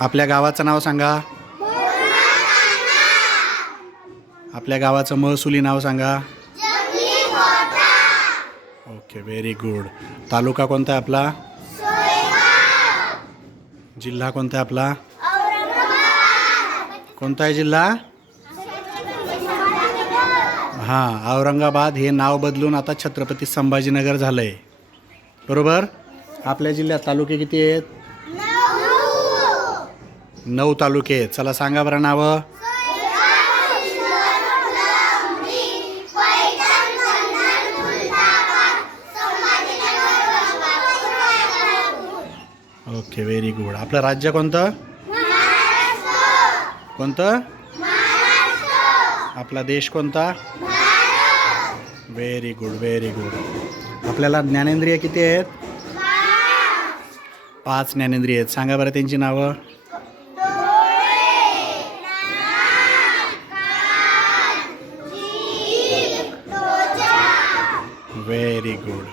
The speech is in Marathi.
आपल्या गावाचं नाव सांगा. आपल्या गावाचं महसुली नाव सांगा. ओके व्हेरी गुड तालुका कोणता आहे आपला? जिल्हा कोणता आहे आपला? कोणता आहे जिल्हा? हां औरंगाबाद. हे नाव बदलून आता छत्रपती संभाजीनगर झालं आहे बरोबर? आपल्या जिल्ह्यात तालुके किती आहेत? नऊ तालुके आहेत. चला सांगा बरं नावं. ओके व्हेरी गुड आपलं राज्य कोणतं? कोणतं? आपला देश कोणता? व्हेरी गुड व्हेरी गुड आपल्याला ज्ञानेंद्रिय किती आहेत? पाच ज्ञानेंद्रिय आहेत. सांगा बरं त्यांची नावं. Very good